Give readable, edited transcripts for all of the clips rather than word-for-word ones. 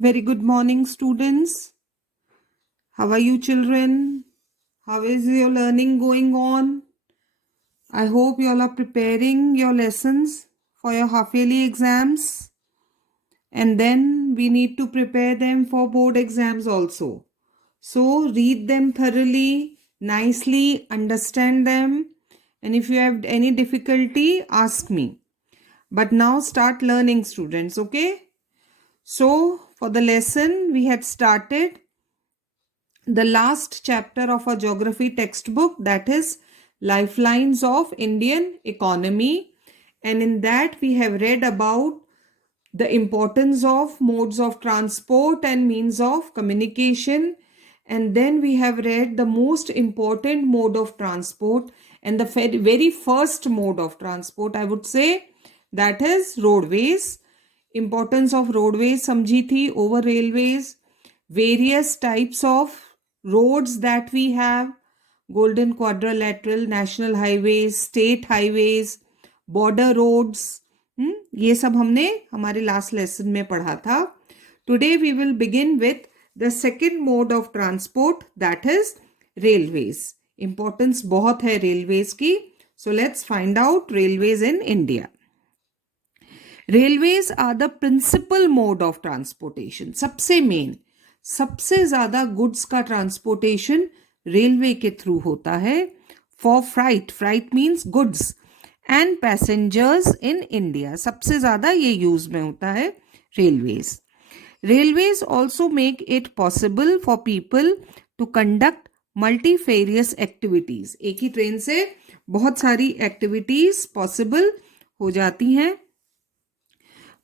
Very good morning, students. How are you, children? How is your learning going on? I hope you all are preparing your lessons for your half-yearly exams. And then we need to prepare them for board exams also. So read them thoroughly, nicely, understand them. And if you have any difficulty, ask me. But now start learning, students, okay? So for the lesson, we had started the last chapter of our geography textbook, that is Lifelines of Indian Economy, and in that we have read about the importance of modes of transport and means of communication, and then we have read the most important mode of transport and the very first mode of transport, I would say, that is roadways. Importance of roadways समझी थी, over railways, various types of roads that we have, golden quadrilateral, national highways, state highways, border roads, ये सब हमने हमारे last lesson में पढ़ा था. Today we will begin with the second mode of transport, that is railways. Importance बहुत है railways की. So let's find out railways in India. Railways are the principal mode of transportation. सबसे main, सबसे ज्यादा goods का transportation railway के through होता है. For freight means goods and passengers in India, सबसे ज्यादा ये यूज में होता है railways. Railways also make it possible for people to conduct multifarious activities. एक ही ट्रेन से बहुत सारी एक्टिविटीज पॉसिबल हो जाती हैं.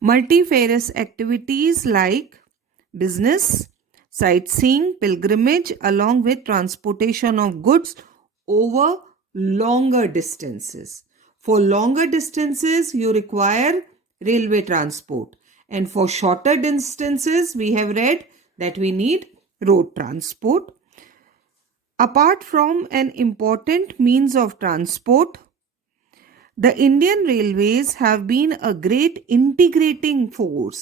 Multifarious activities like business, sightseeing, pilgrimage, along with transportation of goods over longer distances. For longer distances, you require railway transport. And for shorter distances, we have read that we need road transport. Apart from an important means of transport, the Indian Railways have been a great integrating force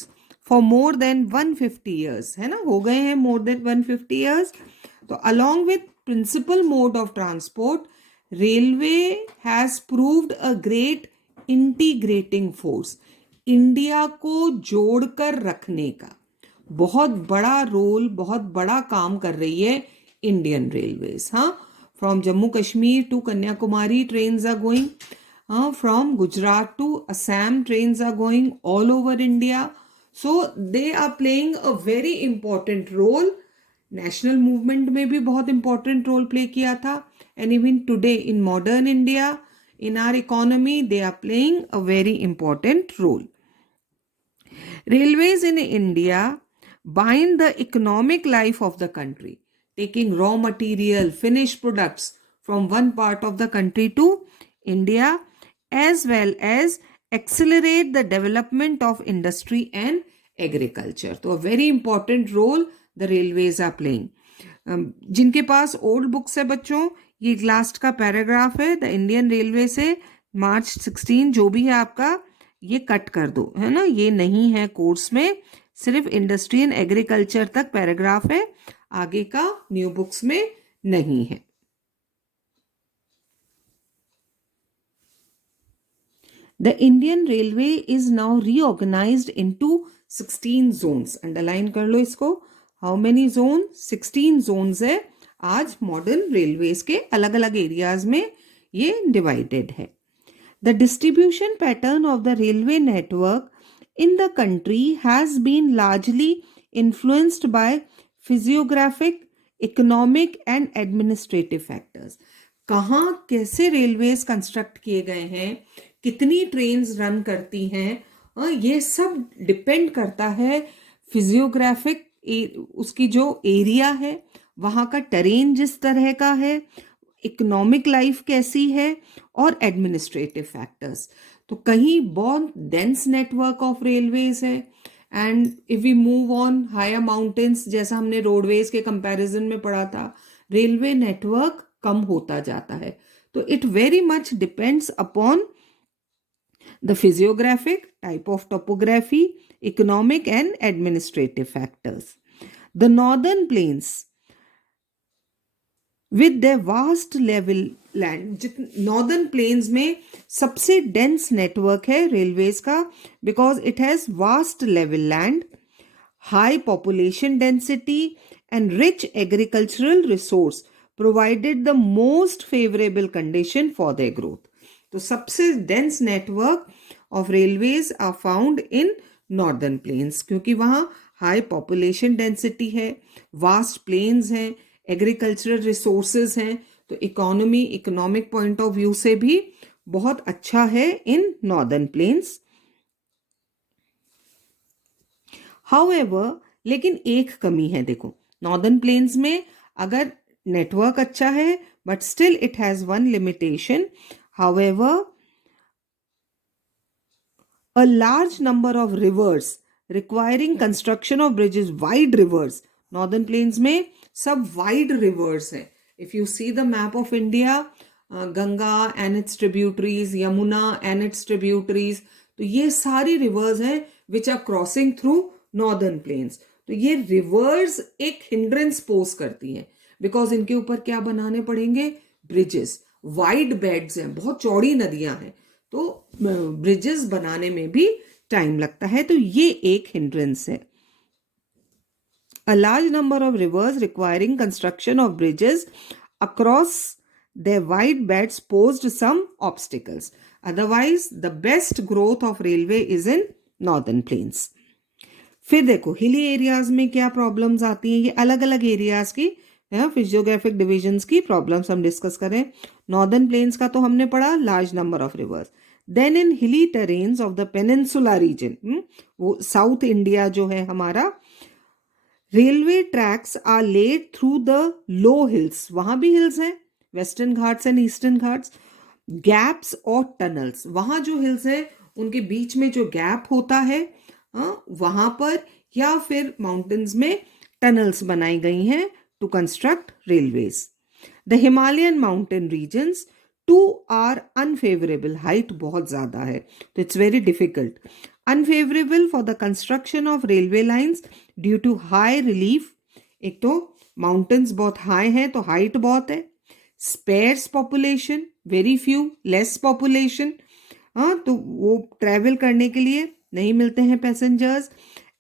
for more than 150 years. है ना, हो गए हैं more than 150 years. तो along with principal mode of transport, railway has proved a great integrating force. India को जोड़कर रखने का बहुत बड़ा रोल, बहुत बड़ा काम कर रही है इंडियन रेलवेज. हाँ, from Jammu Kashmir to Kanyakumari trains are going. From Gujarat to Assam, trains are going all over India. So they are playing a very important role. National movement में भी बहुत important role play किया था. And even today in modern India, in our economy, they are playing a very important role. Railways in India bind the economic life of the country, taking raw material, finished products from one part of the country to India, as well as accelerate the development of industry and agriculture. तो a very important role the railways are playing. जिनके पास old books है बच्चों, ये last का paragraph है. The Indian railway से मार्च 16 जो भी है आपका, ये कट कर दो, है ना, ये नहीं है कोर्स में. सिर्फ इंडस्ट्री एंड एग्रीकल्चर तक पैराग्राफ है, आगे का न्यू बुक्स में नहीं है. The Indian Railway is now reorganized into 16 zones. Underline कर लो इसको. How many zones? 16 zones है. आज मॉडर्न रेलवेज के अलग अलग एरियाज में ये डिवाइडेड है. The distribution pattern of the railway network in the country has been largely influenced by physiographic, economic and administrative factors. कहाँ कैसे रेलवेज कंस्ट्रक्ट किए गए हैं, कितनी ट्रेन्स रन करती हैं, ये सब डिपेंड करता है फिजियोग्राफिक, उसकी जो एरिया है, वहाँ का टेरेन जिस तरह का है, इकोनॉमिक लाइफ कैसी है, और एडमिनिस्ट्रेटिव फैक्टर्स. तो कहीं बहुत डेंस नेटवर्क ऑफ रेलवेज है. And if we move on higher mountains, जैसा हमने रोडवेज के कंपैरिजन में पढ़ा था, रेलवे नेटवर्क कम होता जाता है. तो it very much depends upon The physiographic, type of topography, economic and administrative factors. The northern plains with their vast level land, northern plains में सबसे डेंस नेटवर्क है रेलवेज का, because it has vast level land, high population density and rich agricultural resource provided the most favourable condition for their growth. तो सबसे dense network of railways are found in northern plains, क्योंकि वहाँ high population density है, vast plains हैं, agricultural resources हैं, तो economic point of view से भी बहुत अच्छा है इन नॉर्दर्न प्लेन्स. हाउएवर, लेकिन एक कमी है. देखो, नॉर्दर्न प्लेन्स में अगर नेटवर्क अच्छा है, but still it has one limitation. However, a large number of rivers requiring construction of bridges, wide rivers. Northern plains में सब wide rivers हैं. If you see the map of India, Ganga and its tributaries, Yamuna and its tributaries, तो ये सारी rivers हैं which are crossing through northern plains. तो ये rivers एक hindrance pose करती हैं, because इनके ऊपर क्या बनाने पड़ेंगे? Bridges. Wide beds हैं, बहुत चौड़ी नदियां हैं, तो ब्रिजेस बनाने में भी टाइम लगता है, तो ये एक हिंड्रेंस है. A large number of rivers requiring construction of bridges across their wide beds posed some obstacles. Otherwise, the best growth of railway is in northern plains. फिर देखो हिली एरियाज में क्या प्रॉब्लम्स आती हैं, ये अलग अलग एरियाज की फिजियोग्राफिक डिविजन्स की प्रॉब्लम्स हम डिस्कस करें. नॉर्दर्न प्लेन्स का तो हमने पढ़ा, large number of rivers. Then in hilly terrains of the peninsula region, वो साउथ इंडिया जो है हमारा, railway tracks are laid through the low hills. वहां भी हिल्स हैं, Western Ghats and Eastern Ghats. Gaps और टनल्स, वहां जो हिल्स हैं उनके बीच में जो गैप होता है, वहां पर या फिर माउंटेन्स में टनल्स बनाई गई हैं to construct railways. The Himalayan mountain regions too are unfavourable. Height बहुत ज्यादा है, तो it's very difficult. Unfavourable for the construction of railway lines due to high relief. एक तो माउंटेन्स बहुत हाई हैं तो हाइट बहुत है. Sparse population, very few, less population, तो वो ट्रैवल करने के लिए नहीं मिलते हैं passengers.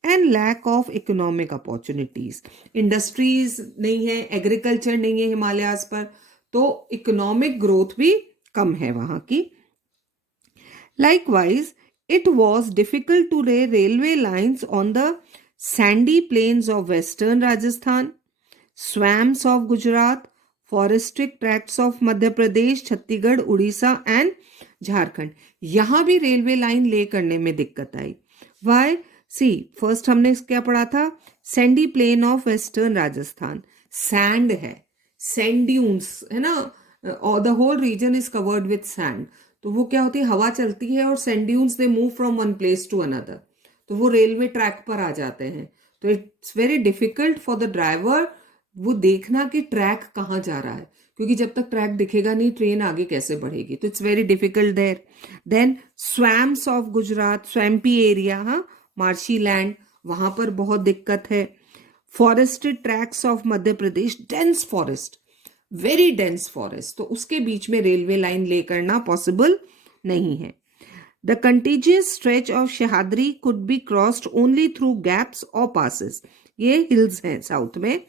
And lack of economic opportunities, industries नहीं है, एग्रीकल्चर नहीं है हिमालयाज पर, तो इकोनॉमिक ग्रोथ भी कम है वहां की. Likewise it was difficult to re railway lines on the sandy plains of western Rajasthan, swamps of Gujarat, forested tracts of Madhya Pradesh, Chhattisgarh, Orissa and Jharkhand. यहां भी रेलवे लाइन ले करने में दिक्कत आई. वाई? सी, फर्स्ट हमने क्या पढ़ा था? Sandy plain of western Rajasthan, sand है, सैंड ड्यून्स है ना, और the whole region is covered with sand. तो वो क्या होती है, हवा चलती है और sand dunes they move from one place to another, तो वो रेलवे ट्रैक पर आ जाते हैं. तो it's very difficult for the driver वो देखना कि ट्रैक कहाँ जा रहा है, क्योंकि जब तक ट्रैक दिखेगा नहीं ट्रेन आगे कैसे बढ़ेगी. तो it's very difficult there. Then swamps of Gujarat, swampy area, हाँ, मार्शी लैंड, वहां पर बहुत दिक्कत है. Forested tracts of Madhya Pradesh, dense forest, very dense forest, तो उसके बीच में रेलवे लाइन ले करना पॉसिबल नहीं है. The contiguous stretch of Sahyadri could be crossed only through gaps or passes. ये हिल्स हैं साउथ में,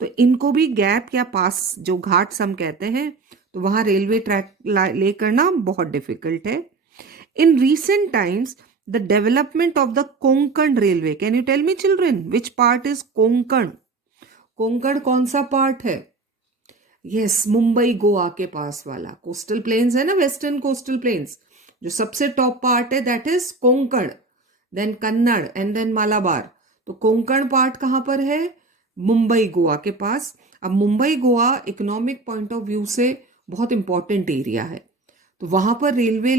तो इनको भी गैप या पास, जो घाट्स हम कहते हैं, तो वहां रेलवे ट्रैक ले करना बहुत डिफिकल्ट है. In recent times the development of the Konkan railway. Can you tell me children which part is Konkan? Konkan कौन सा पार्ट है? यस, मुंबई गोवा के पास वाला कोस्टल प्लेन्स है ना, वेस्टर्न कोस्टल प्लेन्स, जो सबसे टॉप पार्ट है that is Konkan, then Kannada and then Malabar. तो कोंकण पार्ट कहाँ पर है? मुंबई गोवा के पास. अब Mumbai Goa economic point of view से बहुत इंपॉर्टेंट एरिया है, तो वहां पर रेलवे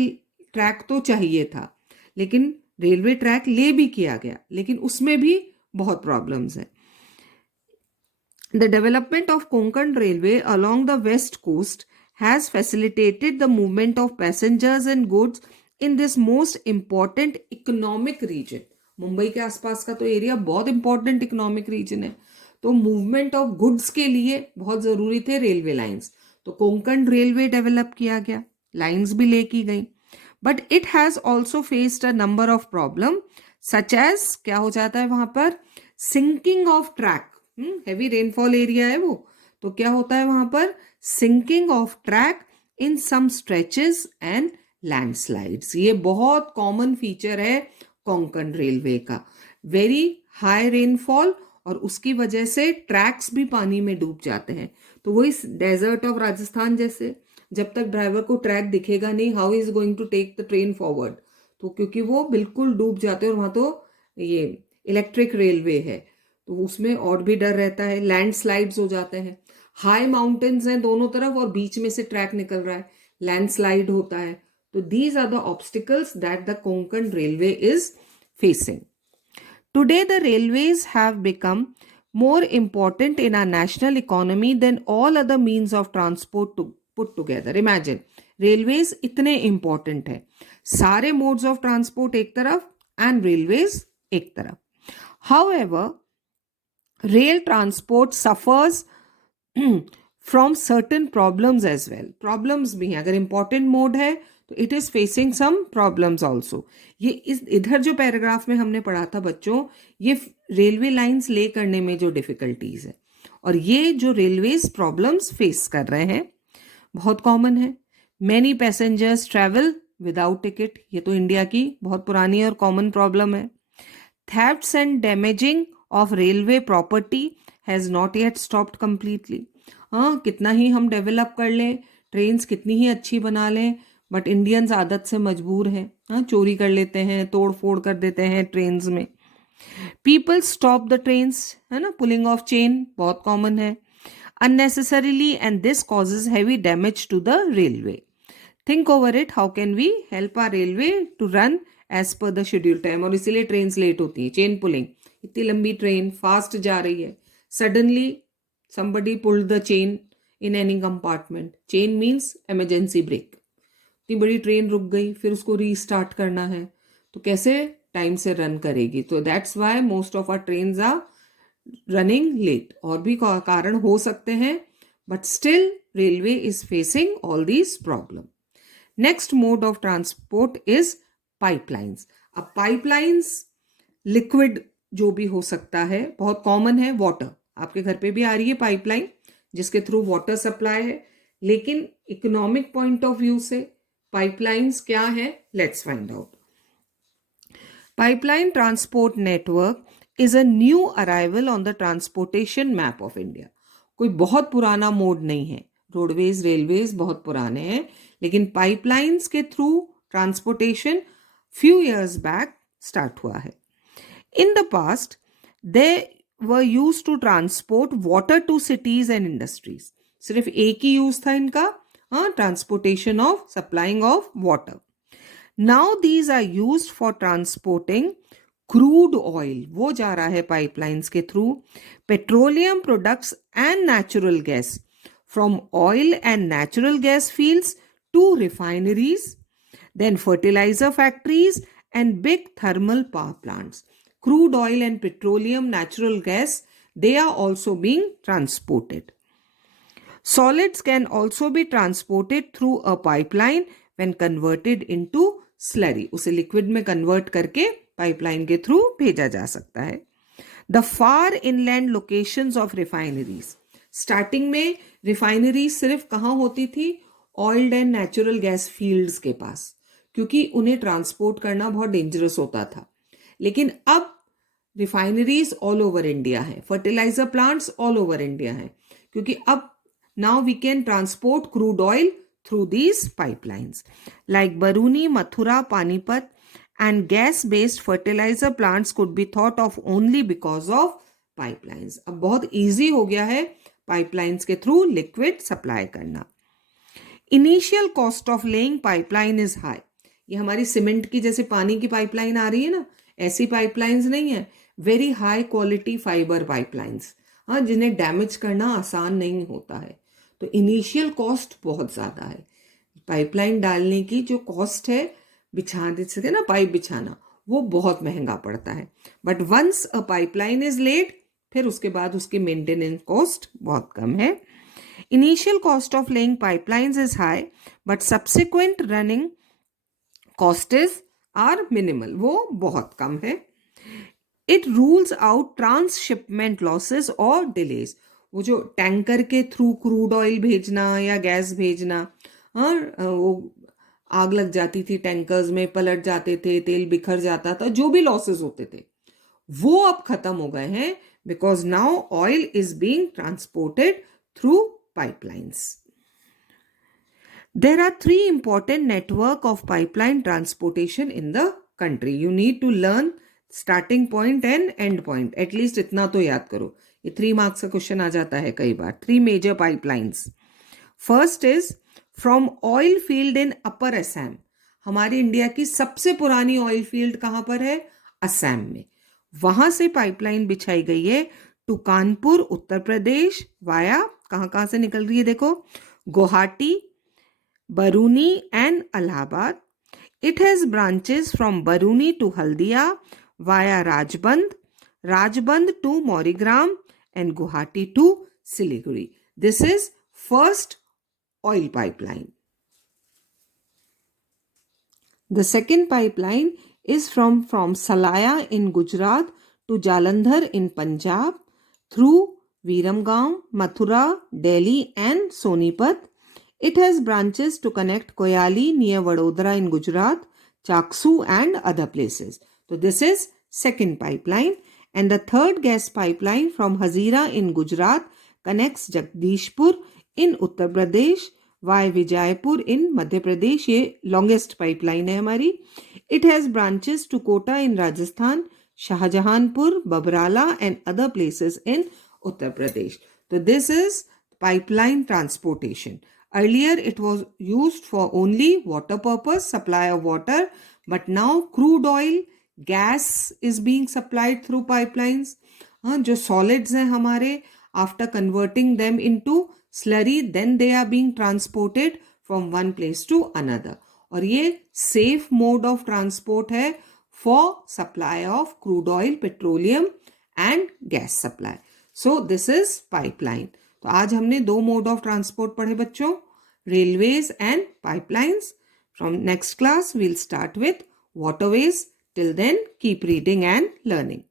ट्रैक तो चाहिए था, लेकिन रेलवे ट्रैक ले भी किया गया, लेकिन उसमें भी बहुत प्रॉब्लम्स हैं. The development of Konkan Railway along the west coast has facilitated the movement of passengers and goods in this most important economic region. Mumbai के आसपास का तो एरिया बहुत इंपॉर्टेंट इकोनॉमिक रीजन है, तो मूवमेंट ऑफ गुड्स के लिए बहुत जरूरी थे रेलवे लाइंस, तो कोंकण रेलवे डेवलप किया गया, लाइंस भी ले की गई. But it has also faced a number of problem such as, क्या हो जाता है वहां पर, sinking of track. Heavy rainfall area है वो, तो क्या होता है वहां पर, sinking of track in some stretches and landslides. ये बहुत कॉमन फीचर है कोंकण रेलवे का. वेरी हाई रेनफॉल और उसकी वजह से ट्रैक्स भी पानी में डूब जाते हैं. तो वही डेजर्ट ऑफ राजस्थान जैसे, जब तक ड्राइवर को ट्रैक दिखेगा नहीं, how is going to take the train forward. तो क्योंकि वो बिल्कुल डूब जाते हैं, और वहां तो ये इलेक्ट्रिक रेलवे है, तो उसमें और भी डर रहता है. लैंडस्लाइड्स हो जाते हैं, हाई माउंटेन्स हैं दोनों तरफ और बीच में से ट्रैक निकल रहा है, लैंडस्लाइड होता है. तो these are the obstacles that the Konkan Railway is facing. Today, the railways have become more important in our national economy than all other means of transport put together. Imagine, railways इतने important है, सारे modes of transport एक तरफ and railways एक तरफ. However, rail transport suffers from certain problems as well. Problems भी हैं, अगर important mode है तो it is facing some problems also. ये इधर जो पैराग्राफ में हमने पढ़ा था बच्चों, ये रेलवे लाइंस ले करने में जो डिफिकल्टीज है, और ये जो रेलवेज प्रॉब्लम्स फेस कर रहे हैं बहुत कॉमन है. Many passengers travel without ticket, ये तो इंडिया की बहुत पुरानी और कॉमन प्रॉब्लम है. Thefts and damaging of railway property has not yet stopped completely. हाँ, कितना ही हम डेवलप कर लें, ट्रेन्स कितनी ही अच्छी बना लें, बट इंडियंस आदत से मजबूर हैं. हाँ, चोरी कर लेते हैं, तोड़ फोड़ कर देते हैं ट्रेन्स में. पीपल स्टॉप द ट्रेन्स, है ना, पुलिंग ऑफ चेन बहुत कॉमन है unnecessarily, and this causes heavy damage to the railway. Think over it, how can we help our railway to run as per the scheduled time. और इसीलिए trains late होती है, chain pulling. इतनी लंबी train fast जा रही है, suddenly somebody pulled the chain in any compartment. Chain means emergency brake. इतनी बड़ी ट्रेन रुक गई, फिर उसको रीस्टार्ट करना है, तो कैसे टाइम से रन करेगी. तो that's why most of our trains are running late. और भी कारण हो सकते हैं, but still railway is facing all these problem. Next mode of transport is pipelines. अब पाइपलाइंस लिक्विड जो भी हो सकता है, बहुत कॉमन है वाटर. आपके घर पे भी आ रही है पाइपलाइन जिसके थ्रू वाटर सप्लाई है, लेकिन इकोनॉमिक पॉइंट ऑफ व्यू से पाइपलाइंस क्या है, let's find out. Pipeline transport network is a new arrival on the transportation map of India. कोई बहुत पुराना मोड नहीं है, रोडवेज रेलवेज बहुत पुराने हैं, लेकिन पाइपलाइंस के through transportation few years back start हुआ है. In the past they were used to transport water to cities and industries. सिर्फ एक ही यूज था इनका, transportation of supplying of water. Now these are used for transporting crude oil, वो जा रहा है pipelines के through, petroleum products and natural gas from oil and natural gas fields to refineries, then fertilizer factories and big thermal power plants. Crude oil and petroleum, natural gas, they are also being transported. Solids can also be transported through a pipeline when converted into slurry. उसे liquid में convert करके pipeline के through भेजा जा सकता है. The far inland locations of refineries. Starting में refinery सिर्फ कहाँ होती थी, oil and natural gas fields के पास, क्योंकि उन्हें ट्रांसपोर्ट करना बहुत डेंजरस होता था. लेकिन अब रिफाइनरीज ऑल ओवर इंडिया है, fertiliser plants all over India है, क्योंकि अब now we can transport crude oil through these pipelines. Like Baruni, Mathura, Panipat and gas-based fertilizer plants could be thought of only because of pipelines. अब बहुत easy हो गया है pipelines के through liquid supply करना. Initial cost of laying pipeline is high. ये हमारी cement की जैसे पानी की पाइपलाइन आ रही है ना, ऐसी पाइपलाइंस नहीं है. Very high quality fibre pipelines, हाँ, जिन्हें डैमेज करना आसान नहीं होता है. तो इनिशियल कॉस्ट बहुत ज़्यादा है. पाइपलाइन डालने की जो कॉस्ट है बिछा सके ना, पाइप बिछाना, वो बहुत महंगा पड़ता है. But once a pipeline is laid, फिर उसके बाद उसकी मेंटेनेंस कॉस्ट बहुत कम है. Initial cost of laying pipelines is high, but subsequent running costs are minimal, वो बहुत कम है. It rules out transshipment losses और डिलेज. वो जो टैंकर के थ्रू क्रूड ऑयल भेजना या गैस भेजना, और वो आग लग जाती थी टैंकर्स में, पलट जाते थे, तेल बिखर जाता था, जो भी लॉसेस होते थे वो अब खत्म हो गए हैं, because now oil is being transported through pipelines. There are three important network of pipeline transportation in the country. You need to learn starting point and end point. At least इतना तो याद करो. ये 3 marks का question आ जाता है कई बार. 3 major pipelines. First is from oil field in Upper Assam. हमारी इंडिया की सबसे पुरानी ऑयल फील्ड कहाँ पर है? असम में. वहां से पाइपलाइन बिछाई गई है टू कानपुर, उत्तर प्रदेश, वाया कहाँ से निकल रही है देखो, Guwahati, Baruni and Allahabad. It has branches from Baruni to Haldia via Rajband, Rajband to Morigram and Guwahati to Siliguri. This is first oil pipeline. The second pipeline is from Salaya in Gujarat to Jalandhar in Punjab through Viramgaon, Mathura, Delhi and Sonipat. It has branches to connect Koyali near Vadodara in Gujarat, Chaksu and other places. So this is second pipeline. And the third gas pipeline from Hazira in Gujarat connects Jagdishpur in Uttar Pradesh via Vijaypur in Madhya Pradesh. ये longest pipeline है हमारी. It has branches to Kota in Rajasthan, Shahjahanpur, Babrala and other places in Uttar Pradesh. So this is pipeline transportation. Earlier it was used for only water purpose, supply of water, but now crude oil, gas is being supplied through pipelines. जो solids हैं हमारे, after converting them into slurry, then they are being transported from one place to another. और ये safe mode of transport है for supply of crude oil, petroleum and gas supply. So this is pipeline. तो आज हमने 2 mode of transport पढ़े बच्चों, railways and pipelines. From next class we'll start with waterways. Till then, keep reading and learning.